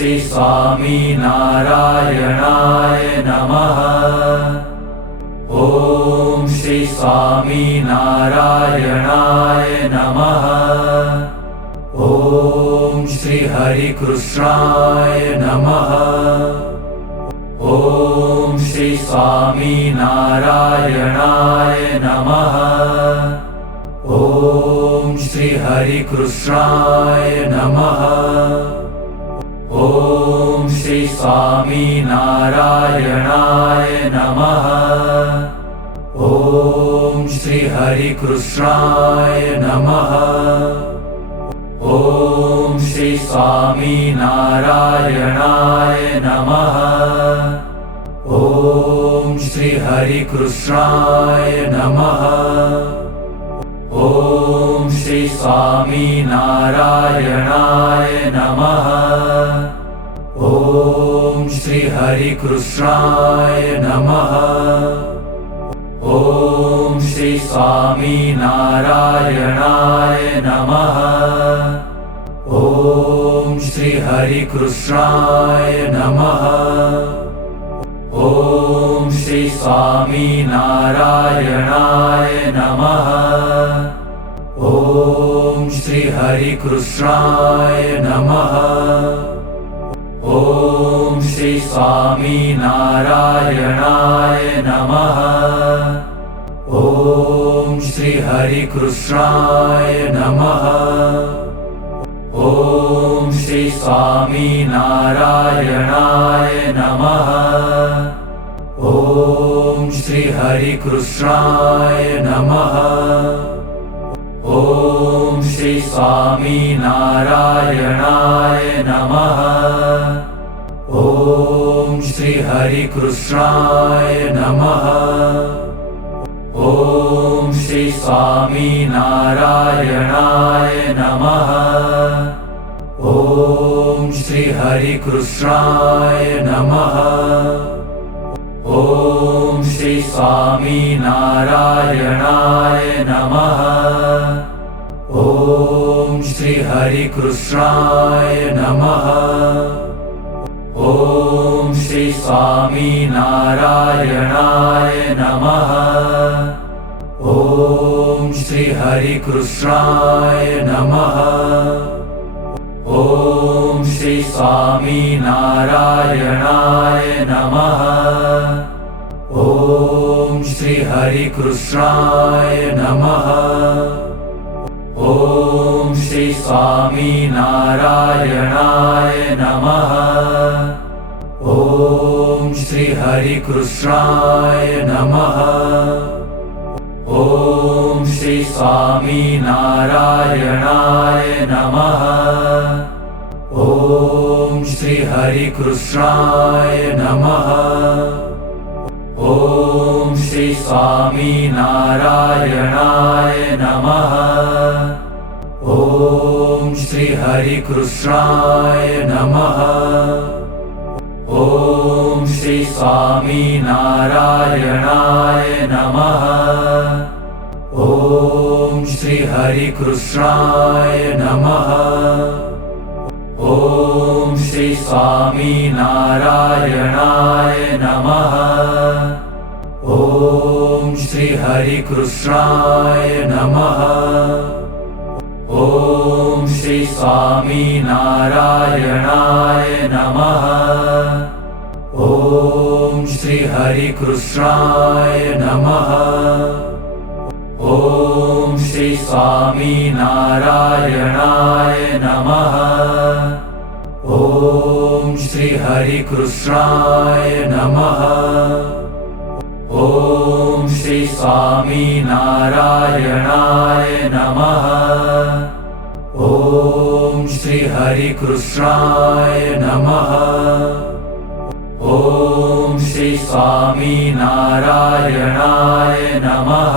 श्री स्वामी नारायणाय नमः। ओम श्री स्वामी नारायणाय नमः। ओम श्री हरि कृष्णाय नमः। ओम श्री स्वामी नारायणाय नमः। ओम श्री हरि कृष्णाय नमः। ओम श्री स्वामी नारायणाय नमः। ओम श्री हरि कृष्णाय नमः। ओम श्री स्वामी नारायणाय नमः। ओम श्री हरि कृष्णाय नमः। ओम श्री स्वामी नारायणाय नमः। ओम श्री हरि कृष्णाय नमः। ओम श्री स्वामी नारायणाय नमः। ओम श्री हरि कृष्णाय नमः। ओम श्री स्वामी नारायणाय नमः। ओम श्री हरि कृष्णाय नमः। ओम श्री स्वामी नारायणाय नमः। ओम श्री हरि कृष्णाय नमः। ओम श्री स्वामी नारायणाय नमः। ओम श्री हरि कृष्णाय नमः। ओम श्री स्वामी नारायणाय नमः। ओम श्री हरि कृष्णाय नमः। ओम श्री स्वामी नारायणाय नमः। ओम श्री हरि कृष्णाय नमः। ओम श्री स्वामी नारायणाय नमः। ओम श्री हरि कृष्णाय नमः। ओम श्री स्वामी नारायणाय नमः। ओम श्री हरि कृष्णाय नमः। ओम श्री स्वामी नारायणाय नमः। ओम श्री हरि कृष्णाय नमः। ओम श्री स्वामी नारायणाय नमः। ओम श्री हरि कृष्णाय नमः। ओम श्री स्वामी नारायणाय नमः। ओम श्री हरि कृष्णाय नमः। ओम श्री स्वामी नारायणाय नमः। ओम श्री हरि कृष्णाय नमः। ओम श्री स्वामी नारायणाय नमः। ओम श्री हरि कृष्णाय नमः। ओम श्री स्वामी नारायणाय नमः। ओम श्री हरि कृष्णाय नमः। ओम श्री स्वामी नारायणाय नमः। ओम श्री हरि कृष्णाय नमः। ओम श्री स्वामी नारायणाय नमः। ओम श्री हरि कृष्णाय नमः। ओम श्री स्वामी नारायणाय नमः। ओम श्री हरि कृष्णाय नमः। ओम श्री स्वामी नारायणाय नमः।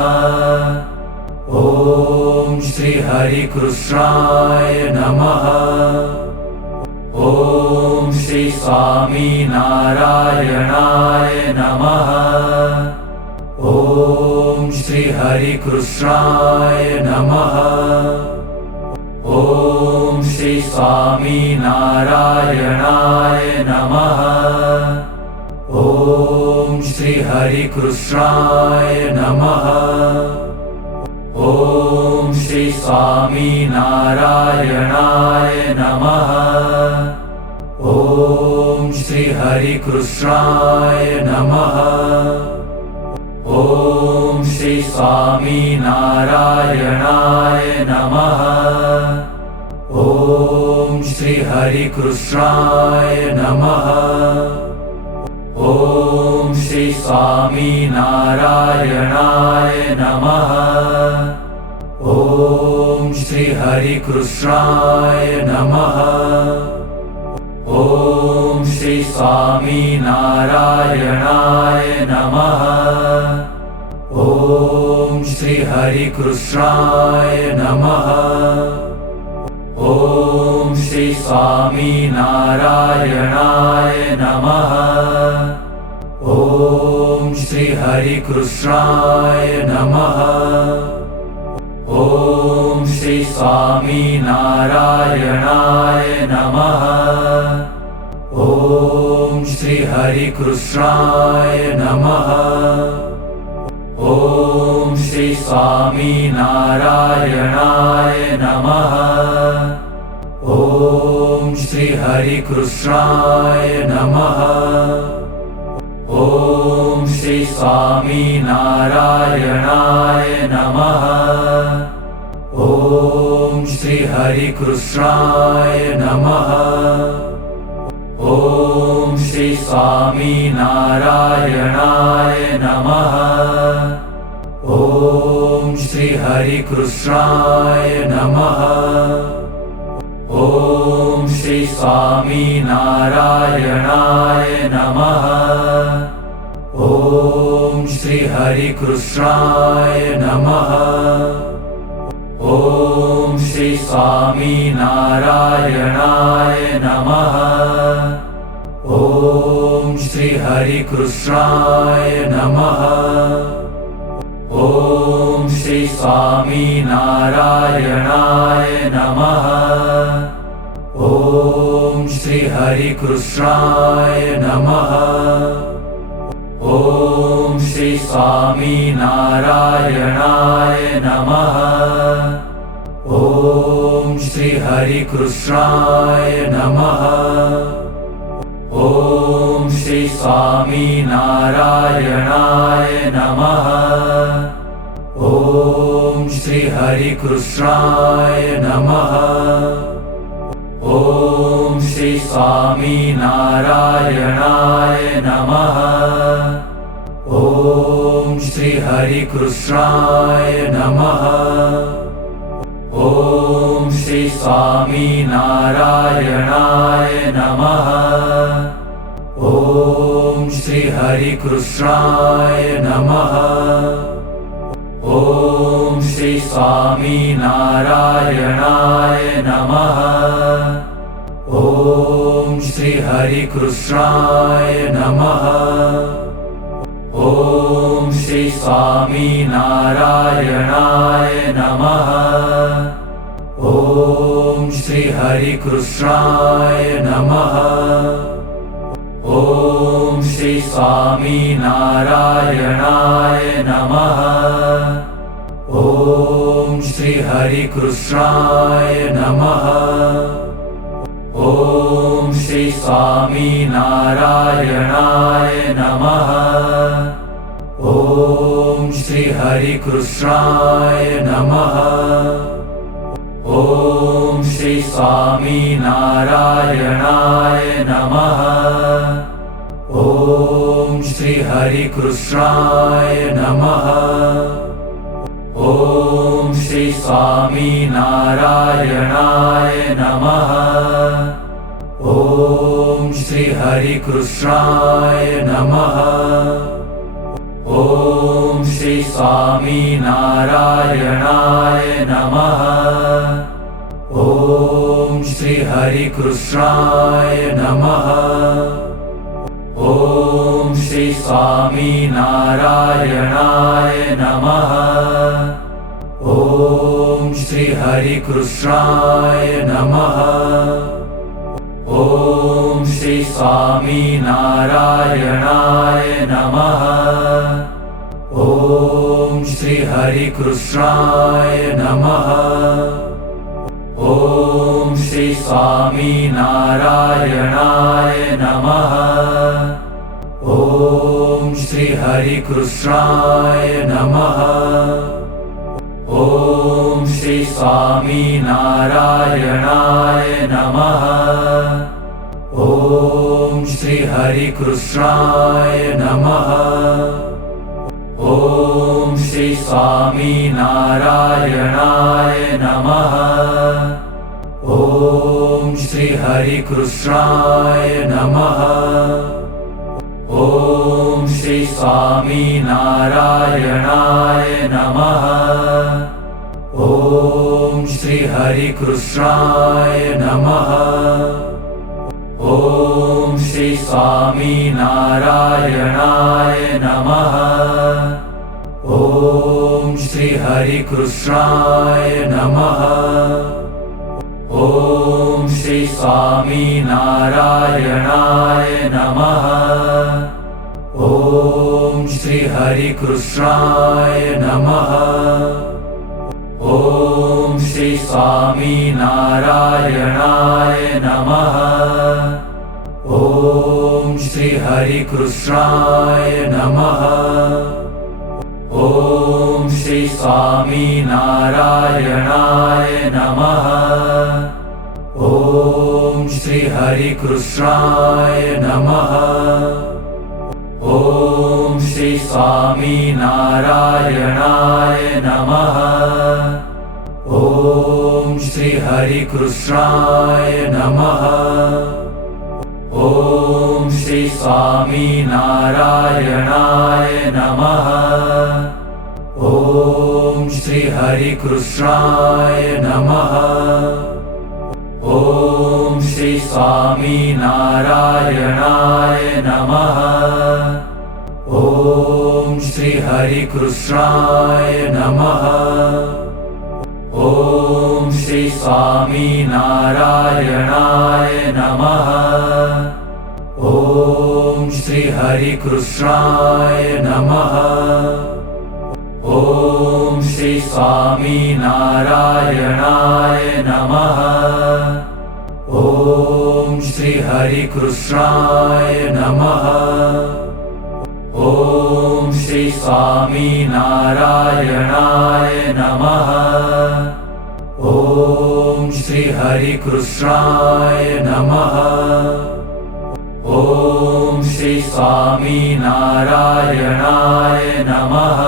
ओम श्री हरि कृष्णाय नमः। ओम श्री स्वामी नारायणाय नमः। ओम श्री हरि कृष्णाय नमः। ओम श्री स्वामी नारायणाय नमः। ओम श्री हरि कृष्णाय नमः। ओम श्री स्वामी नारायणाय नमः। ओम श्री हरि कृष्णाय नमः। ओम श्री स्वामी नारायणाय नमः। ओम श्री हरि कृष्णाय नमः। ओम श्री स्वामी नारायणाय नमः। ओम श्री हरि कृष्णाय नमः। ओम श्री स्वामी नारायणाय नमः। ओम श्री हरि कृष्णाय नमः। ओम श्री स्वामी नारायणाय नमः। ओम श्री हरि कृष्णाय नमः। ओम श्री स्वामी नारायणाय नमः। ओम श्री हरि कृष्णाय नमः। ओम श्री स्वामी नारायणाय नमः। ओम श्री हरि कृष्णाय नमः। ओम श्री स्वामी नारायणाय नमः। ओम श्री हरि कृष्णाय नमः। ओम श्री स्वामी नारायणाय नमः। ओम श्री हरि कृष्णाय नमः। ओम श्री स्वामी नारायणाय नमः। ओम श्री हरि कृष्णाय नमः। ओम श्री स्वामी नारायणाय नमः। ओम श्री हरि कृष्णाय नमः। ओम श्री स्वामी नारायणाय नमः। ओम श्री हरि कृष्णाय नमः। ओम श्री स्वामी नारायणाय नमः। ओम श्री हरि कृष्णाय नमः। ओम श्री स्वामी नारायणाय नमः। ओम श्री हरि कृष्णाय नमः। ओम श्री स्वामी नारायणाय नमः। ओम श्री हरि कृष्णाय नमः। ओम श्री स्वामी नारायणाय नमः। ओम श्री हरि कृष्णाय नमः। ओम श्री स्वामी नारायणाय नमः। ओम श्री हरि कृष्णाय नमः। ओम श्री स्वामी नारायणाय नमः। ओम श्री हरि कृष्णाय नमः। ओम श्री स्वामी नारायणाय नमः। ओम श्री हरि कृष्णाय नमः। ओम श्री स्वामी नारायणाय नमः। ओम श्री हरि कृष्णाय नमः। ओम श्री स्वामी नारायणाय नमः। ओम श्री हरि कृष्णाय नमः। ओम श्री स्वामी नारायणाय नमः। ओम श्री हरि कृष्णाय नमः। ओम श्री स्वामी नारायणाय नमः। ओम श्री हरि कृष्णाय नमः। ओम श्री स्वामी नारायणाय नमः। ओम श्री हरि कृष्णाय नमः। ओम श्री स्वामी नारायणाय नमः। ओम श्री हरि कृष्णाय नमः। ओम श्री स्वामी नारायणाय नमः। ओम श्री हरि कृष्णाय नमः। ओम श्री स्वामी नारायणाय नमः। ओम श्री हरि कृष्णाय नमः। ओम श्री स्वामी नारायणाय नमः। ओम श्री हरि कृष्णाय नमः। ओम श्री स्वामी नारायणाय नमः। ओम श्री हरि कृष्णाय नमः। ओम श्री स्वामी नारायणाय नमः। ओम श्री हरि कृष्णाय नमः। ओम श्री स्वामी नारायणाय नमः। ओम श्री हरि कृष्णाय नमः। ओम श्री स्वामी नारायणाय नमः। ओम श्री हरि कृष्णाय नमः। ओम श्री स्वामी नारायणाय नमः। ओम श्री हरि कृष्णाय नमः। ओम श्री स्वामी नारायणाय नमः। ओम श्री हरि कृष्णाय नमः। ओम श्री स्वामी नारायणाय नमः। ओम श्री हरि कृष्णाय नमः। ओम श्री स्वामी नारायणाय नमः। ओम श्री हरि कृष्णाय नमः। ओम श्री स्वामी नारायणाय नमः। ओम श्री हरि कृष्णाय नमः। ओम श्री स्वामी नारायणाय नमः। ओम श्री हरि कृष्णाय नमः। ओम श्री स्वामी नारायणाय नमः। ओम श्री हरि कृष्णाय नमः। ओम श्री स्वामी नारायणाय नमः।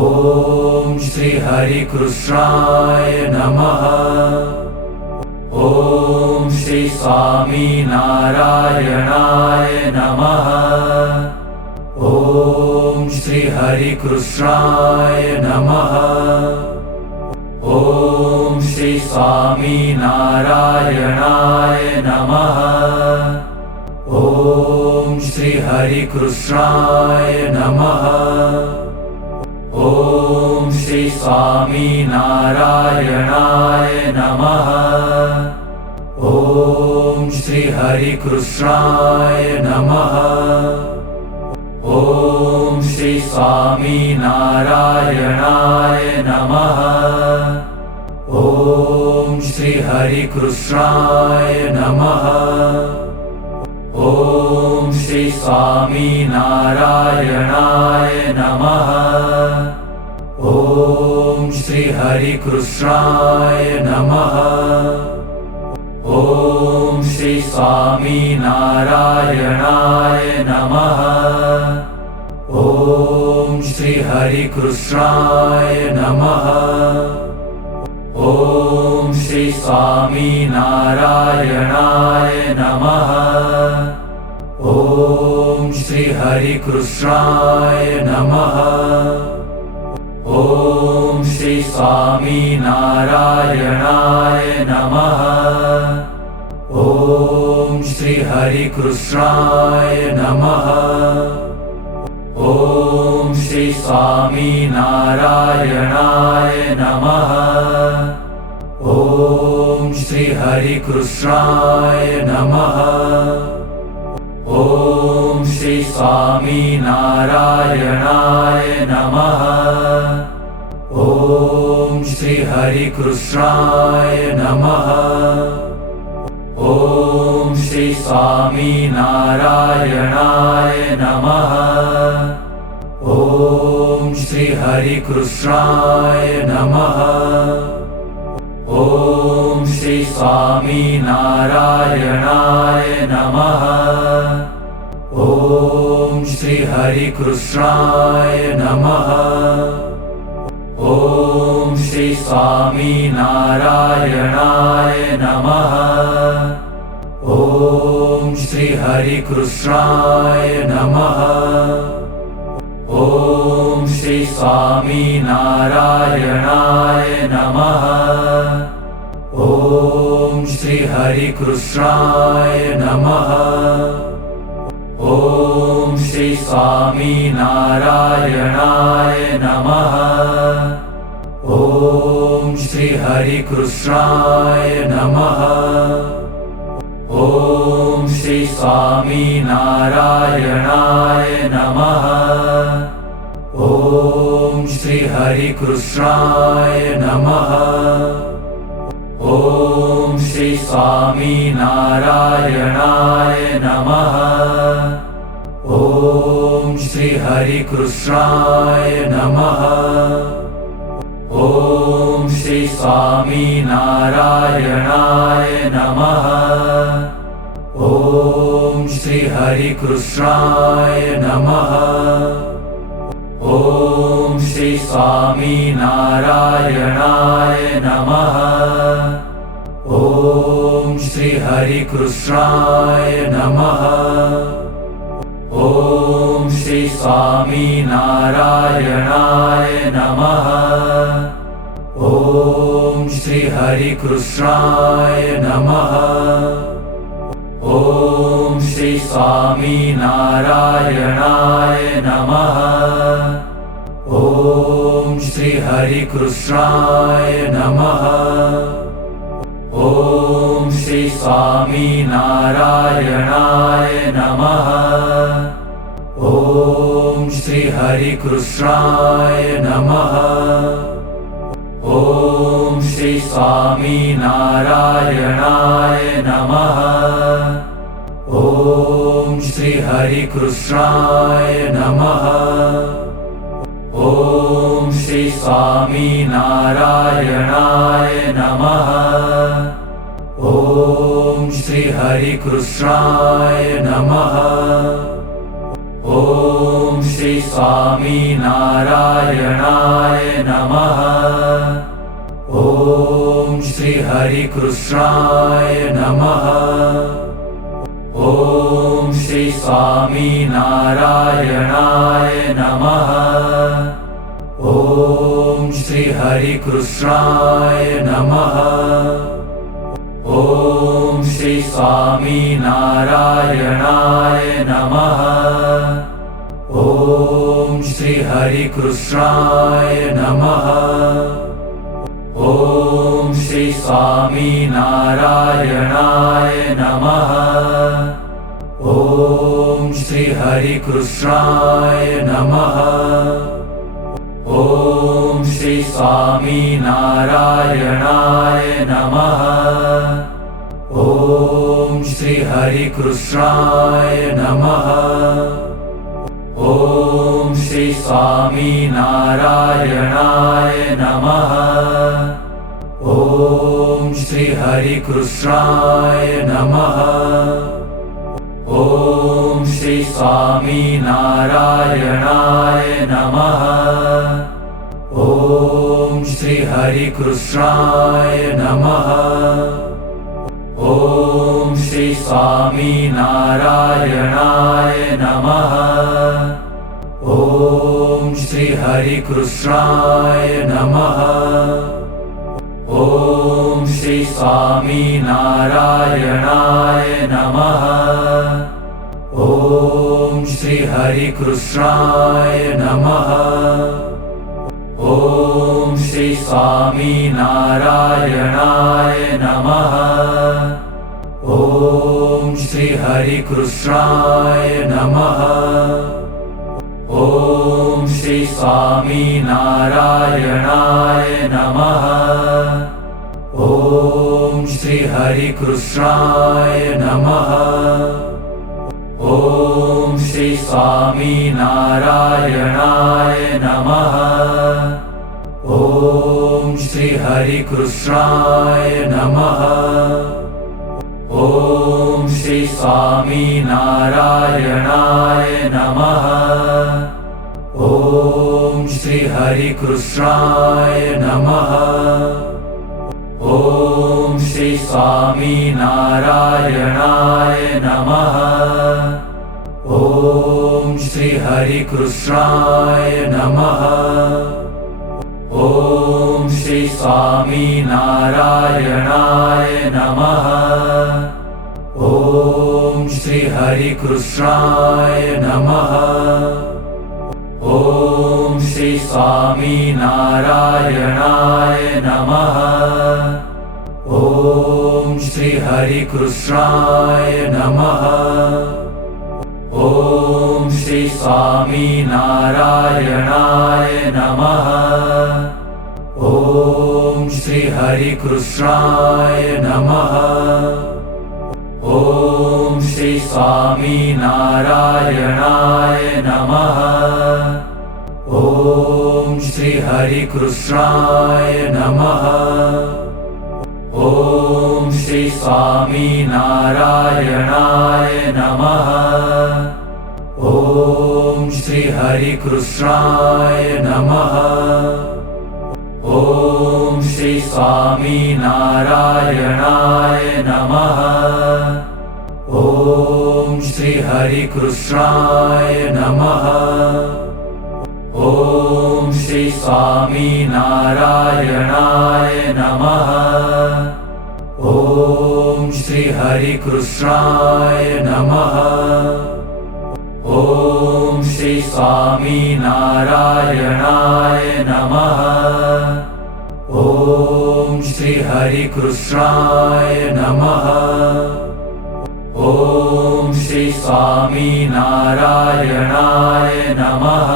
ओम श्री हरि कृष्णाय नमः। ओम श्री स्वामी नारायणाय नमः। ओम श्री हरि कृष्णाय नमः। ओम श्री स्वामी नारायणाय नमः। ओम श्री हरि कृष्णाय नमः। ओम श्री स्वामी नारायणाय नमः। ओम श्री हरि कृष्णाय नमः। ओम श्री स्वामी नारायणाय नमः। ओम श्री हरि कृष्णाय नमः। ओम श्री स्वामी नारायणाय नमः। ओम श्री हरि कृष्णाय नमः। ओम श्री स्वामी नारायणाय नमः। ओम श्री हरि कृष्णाय नमः। ओम श्री स्वामी नारायणाय नमः। ओम श्री हरि कृष्णाय नमः। ओम श्री स्वामी नारायणाय नमः। ओम श्री हरि कृष्णाय नमः। ओम श्री स्वामी नारायणाय नमः। ॐ श्री हरिकृष्णाय नमः। ॐ श्री स्वामीनारायणाय नमः। ॐ श्री हरिकृष्णाय नमः। ॐ श्री स्वामीनारायणाय नमः। ॐ श्री हरिकृष्णाय नमः। ॐ श्री स्वामीनारायणाय नमः। ॐ श्री हरिकृष्णाय नमः। ॐ श्री स्वामीनारायणाय नमः। ॐ श्री हरिकृष्णाय नमः। ॐ श्री स्वामीनारायणाय नमः। ॐ श्री हरिकृष्णाय नमः। ॐ श्री स्वामीनारायणाय नमः। ॐ श्री हरिकृष्णाय नमः। ॐ श्री स्वामीनारायणाय नमः। ॐ श्री हरिकृष्णाय नमः। ॐ श्री स्वामीनारायणाय नमः। ॐ श्री हरिकृष्णाय नमः। ॐ श्री स्वामीनारायणाय नमः। ॐ श्री हरिकृष्णाय नमः। ॐ श्री स्वामीनारायणाय नमः। ॐ श्री हरिकृष्णाय नमः। ॐ श्री स्वामीनारायणाय नमः। ॐ श्री हरिकृष्णाय नमः। ॐ श्री स्वामीनारायणाय नमः। ॐ श्री हरिकृष्णाय नमः। ॐ श्री स्वामीनारायणाय नमः। ॐ श्री हरिकृष्णाय नमः। ॐ श्री स्वामीनारायणाय नमः। ॐ श्री हरिकृष्णाय नमः। ॐ श्री स्वामीनारायणाय नमः। ॐ श्री हरिकृष्णाय नमः। ॐ श्री स्वामीनारायणाय नमः। ॐ श्री हरिकृष्णाय नमः। ॐ श्री स्वामीनारायणाय नमः। ॐ श्री हरिकृष्णाय नमः। ॐ श्री स्वामीनारायणाय नमः। ॐ श्री हरिकृष्णाय नमः। ॐ श्री स्वामीनारायणाय नमः। ॐ श्री हरिकृष्णाय नमः। ॐ श्री स्वामीनारायणाय नमः। ॐ श्री हरिकृष्णाय नमः। ॐ श्री स्वामीनारायणाय नमः। ॐ श्री हरिकृष्णाय नमः। ॐ श्री स्वामीनारायणाय नमः। ॐ श्री हरिकृष्णाय नमः। ॐ श्री स्वामीनारायणाय नमः। ॐ श्री हरिकृष्णाय नमः। ॐ श्री स्वामीनारायणाय नमः। ॐ श्री हरिकृष्णाय नमः। ॐ श्री स्वामीनारायणाय नमः। हरि कृष्णाय नमः। ओम श्री स्वामी नारायणाय नमः। ओम श्री हरि कृष्णाय नमः। ओम श्री स्वामी नारायणाय नमः। ओम श्री हरि कृष्णाय नमः। ओम श्री स्वामी नारायणाय नमः। ओम श्री हरि कृष्णाय नमः। ओम श्री स्वामी नारायणाय नमः। ओम श्री हरि कृष्णाय नमः। ओम श्री स्वामी नारायणाय नमः। ओम श्री हरि कृष्णाय नमः। ओम श्री स्वामी नारायणाय नमः। ओम श्री हरि कृष्णाय नमः। ओम श्री स्वामी नारायणाय नमः। ओम श्री हरि कृष्णाय नमः। ओम श्री स्वामी नारायणाय नमः। ओम श्री हरि कृष्णाय नमः। ओम श्री स्वामी नारायणाय नमः। ओम श्री हरि कृष्णाय नमः। ओम श्री स्वामी नारायणाय नमः। ओम श्री हरि कृष्णाय नमः। ओम श्री स्वामी नारायणाय नमः। ओम श्री हरि कृष्णाय नमः। ओम श्री स्वामी नारायणाय नमः। ओम श्री हरि कृष्णाय नमः। ओम श्री स्वामी नारायणाय नमः।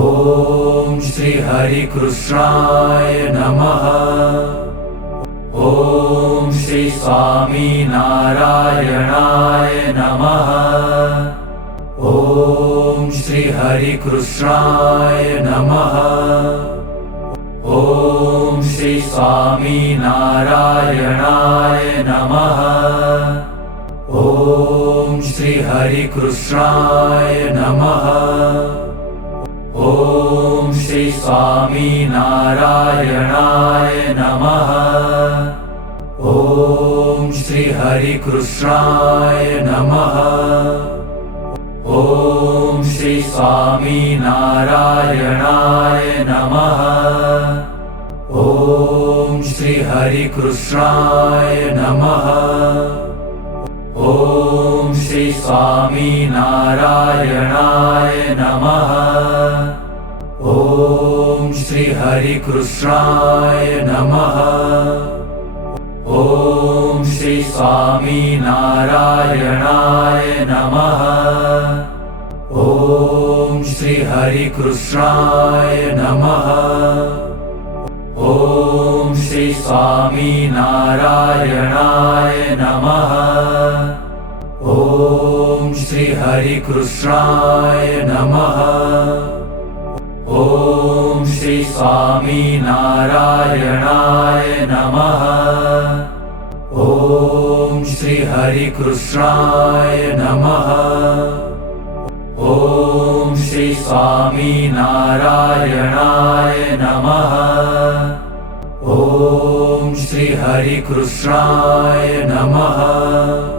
ओम श्री हरि कृष्णाय नमः। ओम श्री स्वामी नारायणाय नमः। ओम श्री हरि कृष्णाय नमः। ओम श्री स्वामी नारायणाय नमः। ओम श्री हरि कृष्णाय नमः। ओम श्री स्वामी नारायणाय नमः। ओम श्री हरि कृष्णाय नमः। ओम श्री स्वामी नारायणाय नमः। ओम श्री हरि कृष्णाय नमः। ओम श्री स्वामी नारायणाय नमः। ओम श्री हरि कृष्णाय नमः। ओम श्री स्वामी नारायणाय नमः। ओम श्री हरि कृष्णाय नमः। ओम श्री स्वामी नारायणाय नमः। ओम श्री हरि कृष्णाय नमः। ओम श्री स्वामी नारायणाय नमः। ओम श्री हरि कृष्णाय नमः। ओम श्री स्वामी नारायणाय नमः। ओम श्री हरि कृष्णाय नमः।